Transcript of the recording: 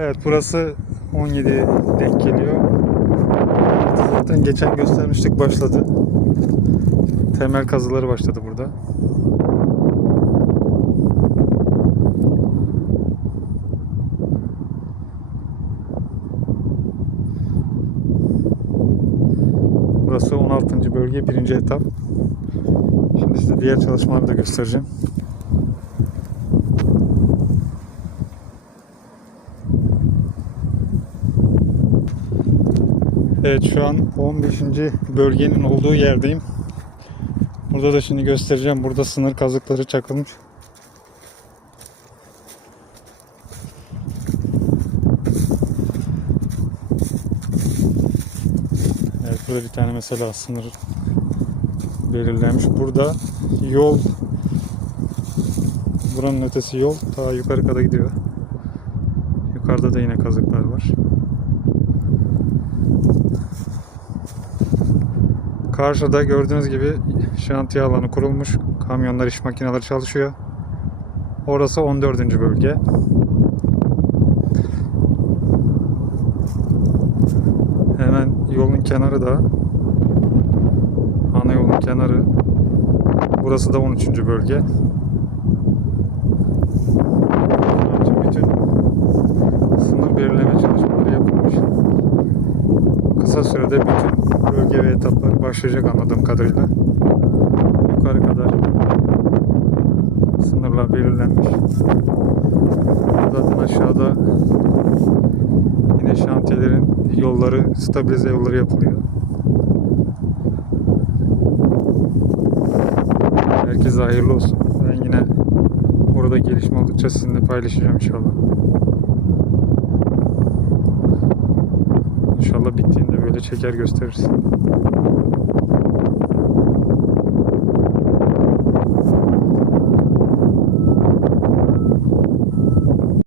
Evet burası 17 denk geliyor. Zaten geçen göstermiştik başladı. Temel kazıları başladı burada. Burası 16. bölge 1. etap. Şimdi size diğer çalışmaları da göstereceğim. Evet şu an 15. bölgenin olduğu yerdeyim. Burada da şimdi göstereceğim. Burada sınır kazıkları çakılmış. Evet burada bir tane mesela sınır belirlenmiş. Burada yol buranın ötesi yol ta yukarı kadar gidiyor. Yukarıda da yine kazıklar var. Karşıda gördüğünüz gibi şantiye alanı kurulmuş. Kamyonlar, iş makineleri çalışıyor. Orası 14. bölge. Hemen yolun kenarı da ana yolun kenarı. Burası da 13. bölge. Önce bütün sınır belirleme çalışmaları yapılmış. Kısa sürede bütün bölge ve etaplar başlayacak anladığım kadarıyla. Yukarı kadar sınırlar belirlenmiş. Zaten aşağıda yine şantiyelerin yolları, stabilize yolları yapılıyor. Herkese hayırlı olsun. Ben yine burada gelişme oldukça sizinle paylaşacağım inşallah. İnşallah bittiğinde böyle çeker gösteririz.